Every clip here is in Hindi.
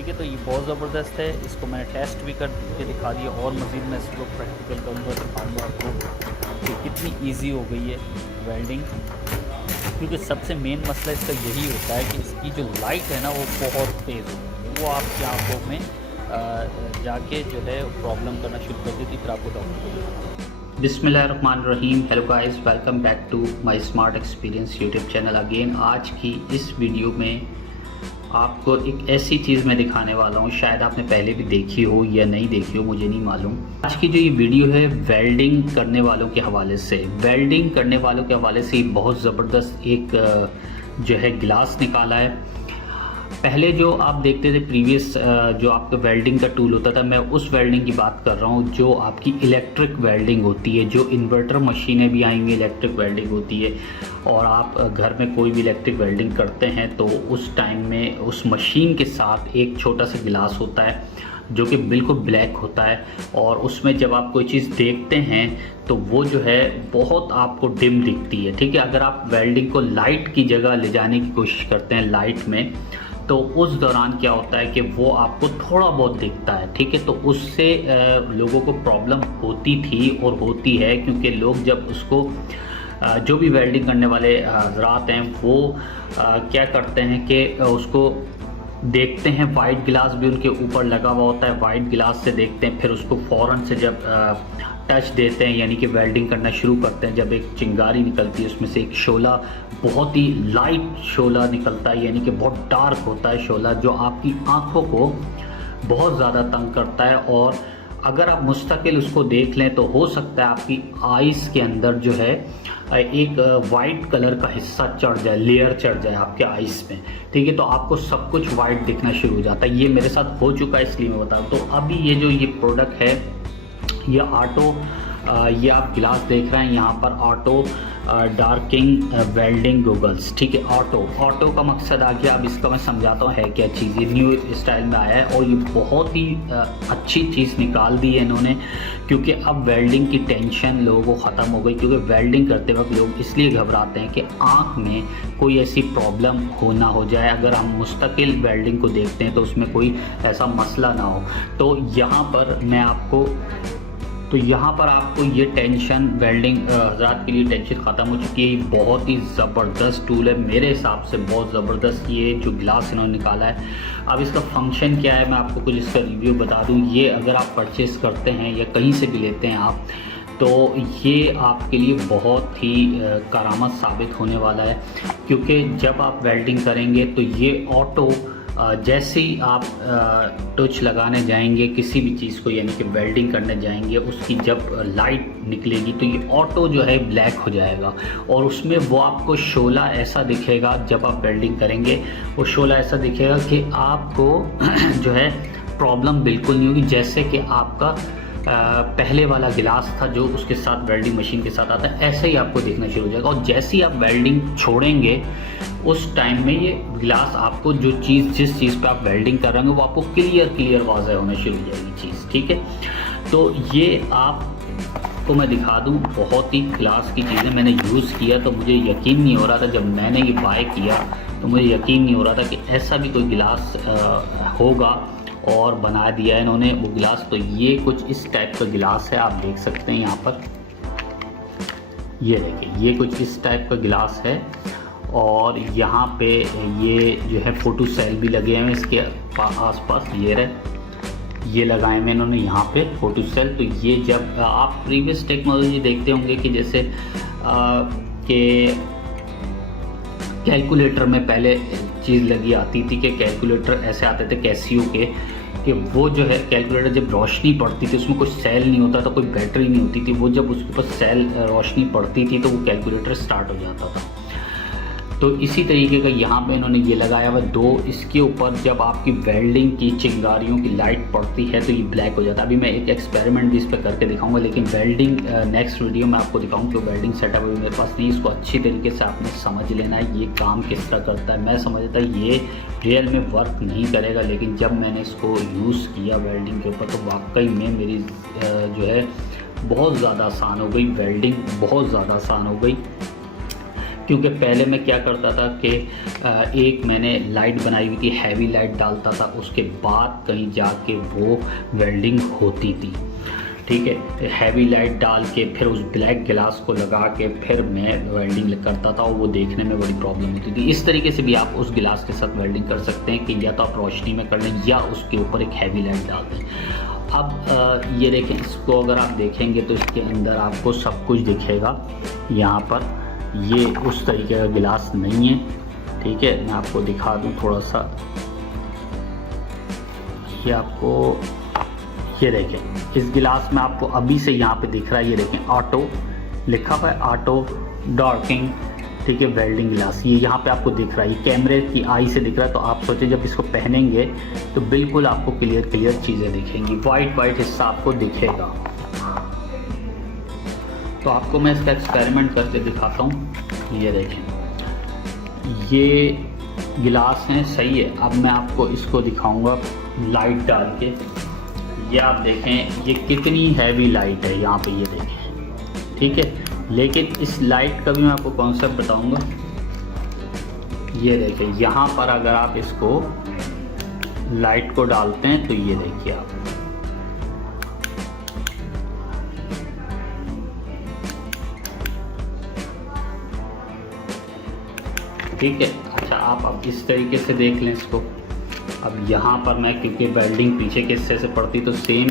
ठीक है। तो ये बहुत ज़बरदस्त है, इसको मैंने टेस्ट भी करके दिखा दिया और मज़ीद मैं इसको प्रैक्टिकल करूँगा, दिखाऊँगा आपको कि कितनी ईजी हो गई है वेल्डिंग। क्योंकि सबसे मेन मसला इसका यही होता है कि इसकी जो लाइट है ना वो बहुत तेज़ होती है, वो आपकी आँखों में जाके जो है प्रॉब्लम करना शुरू कर देती, फिर आपको डॉक्टर को दिखाना होगा। बिस्मिल्लाहिर्रहमानिर्रहीम। Hello guys, welcome back to my smart experience YouTube channel again. आज की इस वीडियो में आपको एक ऐसी चीज़ मैं दिखाने वाला हूँ, शायद आपने पहले भी देखी हो या नहीं देखी हो, मुझे नहीं मालूम। आज की जो ये वीडियो है वेल्डिंग करने वालों के हवाले से, वेल्डिंग करने वालों के हवाले से बहुत ज़बरदस्त एक जो है गिलास निकाला है। पहले जो आप देखते थे प्रीवियस जो आपका वेल्डिंग का टूल होता था, मैं उस वेल्डिंग की बात कर रहा हूँ जो आपकी इलेक्ट्रिक वेल्डिंग होती है, जो इन्वर्टर मशीनें भी आएंगी इलेक्ट्रिक वेल्डिंग होती है। और आप घर में कोई भी इलेक्ट्रिक वेल्डिंग करते हैं तो उस टाइम में उस मशीन के साथ एक छोटा सा गिलास होता है जो कि बिल्कुल ब्लैक होता है, और उसमें जब आप कोई चीज़ देखते हैं तो वो जो है बहुत आपको डिम दिखती है। ठीक है, अगर आप वेल्डिंग को लाइट की जगह ले जाने की कोशिश करते हैं लाइट में, तो उस दौरान क्या होता है कि वो आपको थोड़ा बहुत दिखता है। ठीक है, तो उससे लोगों को प्रॉब्लम होती थी और होती है, क्योंकि लोग जब उसको जो भी वेल्डिंग करने वाले हजरात हैं वो क्या करते हैं कि उसको देखते हैं, वाइट गिलास भी उनके ऊपर लगा हुआ होता है, वाइट गिलास से देखते हैं, फिर उसको फ़ौरन से जब टच देते हैं यानी कि वेल्डिंग करना शुरू करते हैं, जब एक चिंगारी निकलती है उसमें से एक शोला, बहुत ही लाइट शोला निकलता है, यानी कि बहुत डार्क होता है शोला, जो आपकी आंखों को बहुत ज़्यादा तंग करता है। और अगर आप मुस्तकिल उसको देख लें तो हो सकता है आपकी आइज़ के अंदर जो है एक वाइट कलर का हिस्सा चढ़ जाए, लेयर चढ़ जाए आपके आइस में। ठीक है, तो आपको सब कुछ वाइट दिखना शुरू हो जाता है। ये मेरे साथ हो चुका है, इसलिए मैं बता दूँ। तो अभी ये जो ये प्रोडक्ट है, ये ऑटो, ये आप गिलास देख रहे हैं यहाँ पर, ऑटो डार्किंग वेल्डिंग गॉगल्स। ठीक है, ऑटो का मकसद आ गया। अब इसका मैं समझाता हूँ है क्या चीज़। ये न्यू स्टाइल में आया है और ये बहुत ही अच्छी चीज़ निकाल दी है इन्होंने, क्योंकि अब वेल्डिंग की टेंशन लोगों को ख़त्म हो गई। क्योंकि वेल्डिंग करते वक्त लोग इसलिए घबराते हैं कि आँख में कोई ऐसी प्रॉब्लम ना हो जाए, अगर हम मुस्तकिल वेल्डिंग को देखते हैं तो उसमें कोई ऐसा मसला ना हो। तो यहाँ पर आपको ये टेंशन, वेल्डिंग हज़रात के लिए टेंशन ख़त्म हो चुकी है। ये बहुत ही ज़बरदस्त टूल है मेरे हिसाब से, बहुत ज़बरदस्त ये जो गिलास इन्होंने निकाला है। अब इसका फंक्शन क्या है मैं आपको कुछ इसका रिव्यू बता दूं। ये अगर आप परचेज़ करते हैं या कहीं से भी लेते हैं आप, तो ये आपके लिए बहुत ही करामत साबित होने वाला है, क्योंकि जब आप वेल्डिंग करेंगे तो ये ऑटो जैसे ही आप टच लगाने जाएंगे किसी भी चीज़ को, यानी कि वेल्डिंग करने जाएंगे, उसकी जब लाइट निकलेगी तो ये ऑटो जो है ब्लैक हो जाएगा, और उसमें वो आपको शोला ऐसा दिखेगा। जब आप वेल्डिंग करेंगे वो शोला ऐसा दिखेगा कि आपको जो है प्रॉब्लम बिल्कुल नहीं होगी, जैसे कि आपका पहले वाला गिलास था जो उसके साथ वेल्डिंग मशीन के साथ आता है, ऐसे ही आपको देखना शुरू हो जाएगा। और जैसे ही आप वेल्डिंग छोड़ेंगे उस टाइम में ये गिलास आपको जिस चीज़ पे आप वेल्डिंग कर रहे हैं वो आपको क्लियर वाज़ह होना शुरू हो जाएगी चीज़। ठीक है, तो ये आपको मैं दिखा दूं, बहुत ही क्लास की चीज़ें मैंने यूज़ किया तो मुझे यकीन नहीं हो रहा था, जब मैंने ये बाय किया तो मुझे यकीन नहीं हो रहा था कि ऐसा भी कोई गिलास होगा, और बना दिया है इन्होंने वो गिलास। तो ये कुछ इस टाइप का गिलास है, आप देख सकते हैं यहाँ पर, ये देखिए, ये कुछ इस टाइप का गिलास है। और यहाँ पे ये जो है फोटो सेल भी लगे हैं इसके आसपास, ये लगाए हुए इन्होंने यहाँ पे फोटो सेल। तो ये जब आप प्रीवियस टेक्नोलॉजी देखते होंगे कि जैसे कि कैलकुलेटर में पहले चीज़ लगी आती थी कि कैलकुलेटर ऐसे आते थे कैसियो के, कि वो जो है कैलकुलेटर जब रोशनी पड़ती थी उसमें कोई सेल नहीं होता था, कोई बैटरी नहीं होती थी, वो जब उसके ऊपर सेल रोशनी पड़ती थी तो वो कैलकुलेटर स्टार्ट हो जाता था। तो इसी तरीके का यहाँ पे इन्होंने ये लगाया हुआ दो, इसके ऊपर जब आपकी वेल्डिंग की चिंगारियों की लाइट पड़ती है तो ये ब्लैक हो जाता है। अभी मैं एक एक्सपेरिमेंट भी इस पर करके दिखाऊंगा, लेकिन वेल्डिंग नेक्स्ट वीडियो में आपको दिखाऊंगा कि वेल्डिंग सेटअप अभी मेरे पास नहीं। इसको अच्छी तरीके से आपने समझ लेना है ये काम किस तरह करता है। मैं समझता ये रियल में वर्क नहीं करेगा, लेकिन जब मैंने इसको यूज़ किया वेल्डिंग के ऊपर तो वाकई में मेरी जो है बहुत ज़्यादा आसान हो गई, वेल्डिंग बहुत ज़्यादा आसान हो गई। क्योंकि पहले मैं क्या करता था कि एक मैंने लाइट बनाई हुई थी, हैवी लाइट डालता था, उसके बाद कहीं जाके वो वेल्डिंग होती थी। ठीक है, हैवी लाइट डाल के फिर उस ब्लैक गिलास को लगा के फिर मैं वेल्डिंग करता था और वो देखने में बड़ी प्रॉब्लम होती थी। इस तरीके से भी आप उस गिलास के साथ वेल्डिंग कर सकते हैं कि या तो आप रोशनी में कर लें या उसके ऊपर एक हैवी लाइट डाल दें। अब ये देखें, इसको अगर आप देखेंगे तो इसके अंदर आपको सब कुछ दिखेगा। यहाँ पर ये उस तरीके का गिलास नहीं है। ठीक है, मैं आपको दिखा दूँ थोड़ा सा, ये आपको, ये देखें इस गिलास में आपको अभी से यहाँ पे दिख रहा है, ये देखें ऑटो लिखा हुआ है, ऑटो डार्किंग। ठीक है, वेल्डिंग गिलास ये यहाँ पे आपको दिख रहा है, ये कैमरे की आई से दिख रहा है। तो आप सोचें जब इसको पहनेंगे तो बिल्कुल आपको क्लियर चीज़ें दिखेंगी, वाइट हिस्सा आपको दिखेगा। तो आपको मैं इसका एक्सपेरिमेंट करके दिखाता हूँ। ये देखें, ये गिलास हैं, सही है। अब मैं आपको इसको दिखाऊंगा लाइट डाल के। ये आप देखें ये कितनी हैवी लाइट है यहाँ पे, ये देखें। ठीक है, लेकिन इस लाइट का भी मैं आपको कॉन्सेप्ट बताऊंगा। ये देखें, यहाँ पर अगर आप इसको लाइट को डालते हैं तो ये देखिए आप, ठीक है। अच्छा, आप अब इस तरीके से देख लें इसको। अब यहाँ पर मैं, क्योंकि वेल्डिंग पीछे के हिस्से से पड़ती तो same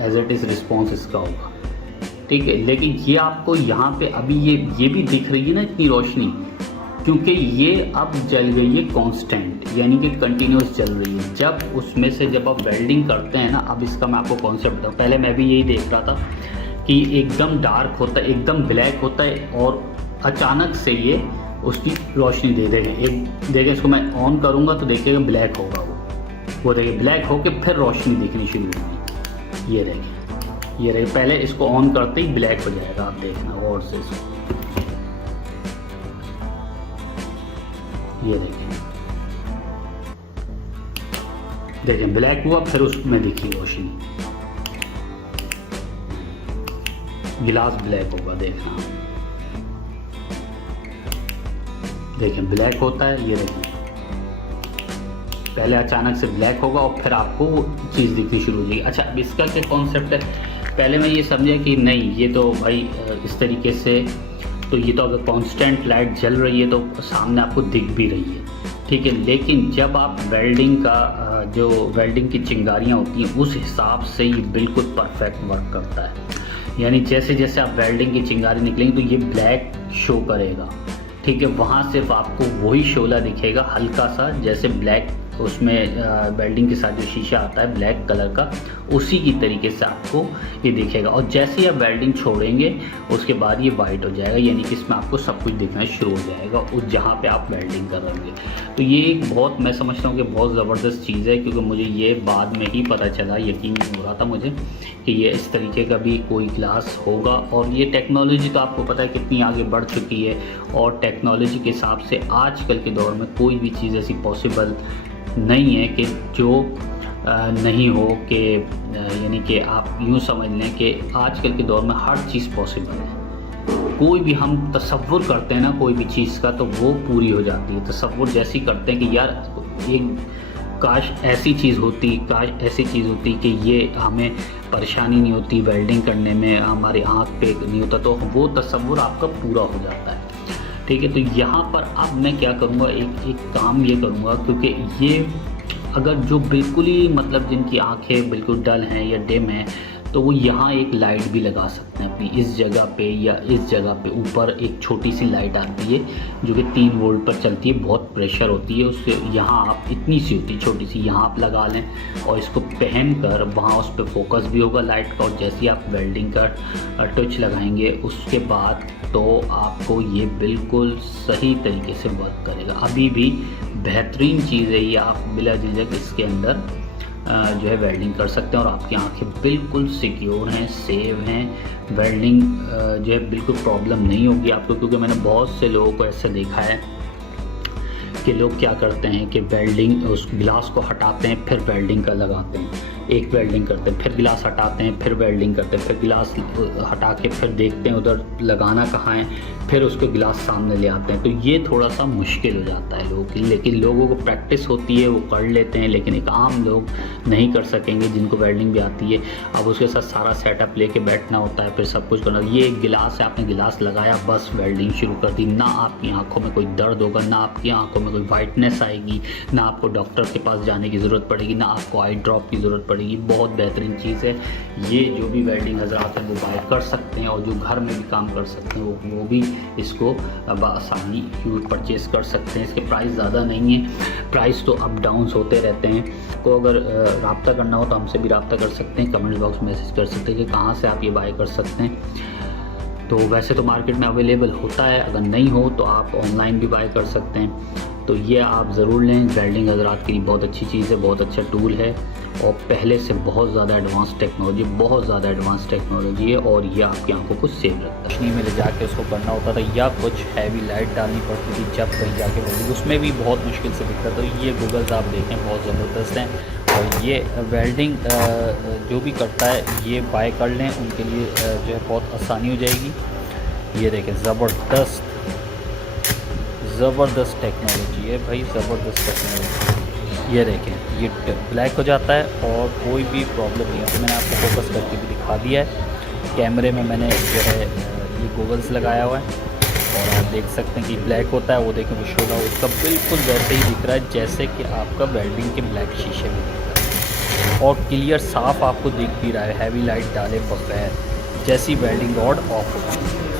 as it is response इसका होगा। ठीक है, लेकिन ये आपको यहाँ पे अभी ये भी दिख रही है ना इतनी रोशनी, क्योंकि ये अब जल गई है कांस्टेंट, यानी कि कंटिन्यूस जल रही है। जब उसमें से जब आप वेल्डिंग करते हैं ना, अब इसका मैं आपको कॉन्सेप्ट बताऊँ। पहले मैं भी यही देख रहा था कि एकदम डार्क होता है, एकदम ब्लैक होता है और अचानक से ये उसकी रोशनी दे देंगे। एक देखें, इसको मैं ऑन करूँगा तो देखिएगा ब्लैक होगा वो देखिए ब्लैक होके फिर रोशनी दिखनी शुरू होगी। ये देखिए, ये देखिए, पहले इसको ऑन करते ही ब्लैक हो जाएगा, आप देखना और से इसको, ये देखें ब्लैक हुआ, फिर उसमें दिखी रोशनी, गिलास ब्लैक होगा, देखना देखें ब्लैक होता है। ये देखें, पहले अचानक से ब्लैक होगा और फिर आपको वो चीज़ दिखनी शुरू हो जाएगी। अच्छा, अब इसका क्या कॉन्सेप्ट है, पहले मैं ये समझा कि नहीं ये तो भाई इस तरीके से, तो ये तो अगर कांस्टेंट लाइट जल रही है तो सामने आपको दिख भी रही है। ठीक है, लेकिन जब आप वेल्डिंग का जो वेल्डिंग की चिंगारियाँ होती हैं उस हिसाब से ये बिल्कुल परफेक्ट वर्क करता है। यानी जैसे जैसे आप वेल्डिंग की चिंगारी निकलेंगी तो ये ब्लैक शो करेगा। ठीक है, वहाँ सिर्फ आपको वही शोला दिखेगा हल्का सा, जैसे ब्लैक उसमें वेल्डिंग के साथ जो शीशा आता है ब्लैक कलर का, उसी की तरीके से आपको ये दिखेगा। और जैसे ही आप वेल्डिंग छोड़ेंगे उसके बाद ये वाइट हो जाएगा, यानी कि इसमें आपको सब कुछ दिखना शुरू हो जाएगा उस जहाँ पे आप वेल्डिंग कर रहे होंगे। तो ये एक बहुत, मैं समझता हूँ कि बहुत ज़बरदस्त चीज़ है, क्योंकि मुझे ये बाद में ही पता चला, यकीन नहीं हो रहा था मुझे कि ये इस तरीके का भी कोई ग्लास होगा। और ये टेक्नोलॉजी तो आपको पता है कितनी आगे बढ़ चुकी है, और टेक्नोलॉजी के हिसाब से आजकल के दौर में कोई भी चीज़ ऐसी पॉसिबल नहीं है कि जो नहीं हो, कि यानी कि आप यूँ समझ लें कि आजकल के दौर में हर चीज़ पॉसिबल है। कोई भी हम तसव्वुर करते हैं ना कोई भी चीज़ का, तो वो पूरी हो जाती है। तसव्वुर जैसी करते हैं कि यार एक काश ऐसी चीज़ होती, काश ऐसी चीज़ होती कि ये हमें परेशानी नहीं होती वेल्डिंग करने में, हमारी आँख पे नहीं होता, तो वो तसव्वुर आपका पूरा हो जाता है। ठीक है, तो यहाँ पर अब मैं क्या करूँगा, एक काम ये करूँगा, क्योंकि ये अगर जो बिल्कुल ही मतलब जिनकी आंखें बिल्कुल डल हैं या डिम हैं, तो वो यहाँ एक लाइट भी लगा सकते हैं अपनी इस जगह पे या इस जगह पे। ऊपर एक छोटी सी लाइट आती है जो कि 3 वोल्ट पर चलती है, बहुत प्रेशर होती है उससे, यहाँ आप इतनी सी होती है छोटी सी, यहाँ आप लगा लें और इसको पहन कर वहाँ उस पर फोकस भी होगा लाइट का। और जैसे ही आप वेल्डिंग का टच लगाएंगे उसके बाद तो आपको ये बिल्कुल सही तरीके से वर्क करेगा। अभी भी बेहतरीन चीज़ है ये, आप बिला झिझक इसके अंदर जो है वेल्डिंग कर सकते हैं और आपकी आंखें बिल्कुल सिक्योर हैं, सेव हैं। वेल्डिंग जो है बिल्कुल प्रॉब्लम नहीं होगी आपको, क्योंकि मैंने बहुत से लोगों को ऐसे देखा है कि लोग क्या करते हैं कि वेल्डिंग उस गिलास को हटाते हैं फिर वेल्डिंग का लगाते हैं, एक वेल्डिंग करते हैं फिर गिलास हटाते हैं फिर वेल्डिंग करते हैं, फिर गिलास हटा के फिर देखते हैं उधर लगाना कहाँ है, फिर उसको गिलास सामने ले आते हैं। तो ये थोड़ा सा मुश्किल हो जाता है लोगों की, लेकिन लोगों को प्रैक्टिस होती है वो कर लेते हैं, लेकिन एक आम लोग नहीं कर सकेंगे जिनको वेल्डिंग भी आती है। अब उसके साथ सारा सेटअप लेके बैठना होता है, फिर सब कुछ करना। ये एक गिलास है, आपने गिलास लगाया बस वेल्डिंग शुरू कर दी, ना आपकी आंखों में कोई दर्द होगा, ना आपकी आंखों में कोई वाइटनेस आएगी, ना आपको डॉक्टर के पास जाने की ज़रूरत पड़ेगी, ना आपको आई ड्रॉप की ज़रूरत पड़ेगी। बहुत बेहतरीन चीज़ है ये, जो भी वेल्डिंग हजरात हैं वो बाय कर सकते हैं, और जो घर में भी काम कर सकते हैं वो भी इसको आसानी परचेज़ कर सकते हैं। इसके प्राइस ज़्यादा नहीं है, प्राइस तो अप डाउन्स होते रहते हैं। को अगर रब्ता करना हो तो हमसे भी रब्ता कर सकते हैं, कमेंट बॉक्स में मैसेज कर सकते हैं कि कहाँ से आप ये बाय कर सकते हैं। तो वैसे तो मार्केट में अवेलेबल होता है, अगर नहीं हो तो आप ऑनलाइन भी बाय कर सकते हैं। तो ये आप ज़रूर लें, वेल्डिंग हजरात के लिए बहुत अच्छी चीज़ है, बहुत अच्छा टूल है, और पहले से बहुत ज़्यादा एडवांस टेक्नोलॉजी, बहुत ज़्यादा एडवांस टेक्नोलॉजी है, और ये आपकी आंखों को सेव रखता है। रोशनी में ले जाके उसको करना होता था, या कुछ हैवी लाइट डालनी पड़ती थी जब कहीं जाके वेल्डिंग, उसमें भी बहुत मुश्किल से दिखता। तो ये गूगल्स आप देखें बहुत ज़बरदस्त हैं, और ये वेल्डिंग जो भी करता है ये बाय कर लें, उनके लिए जो है बहुत आसानी हो जाएगी। ये देखें ज़बरदस्त टेक्नोलॉजी है भाई, ज़बरदस्त टेक्नोलॉजी। ये देखें ये ब्लैक हो जाता है और कोई भी प्रॉब्लम नहीं है। तो मैंने आपको फोकस करके भी दिखा दिया है, कैमरे में मैंने जो है ये गूगल्स लगाया हुआ है, और आप देख सकते हैं कि ब्लैक होता है, वो देखें वो शोला उसका बिल्कुल वैसे ही दिख रहा है जैसे कि आपका वेल्डिंग के ब्लैक शीशे में दिख रहा है, और क्लियर साफ़ आपको दिख भी रहा है हैवी लाइट डाले बगैर, जैसी वेल्डिंग रॉड ऑफ होगी।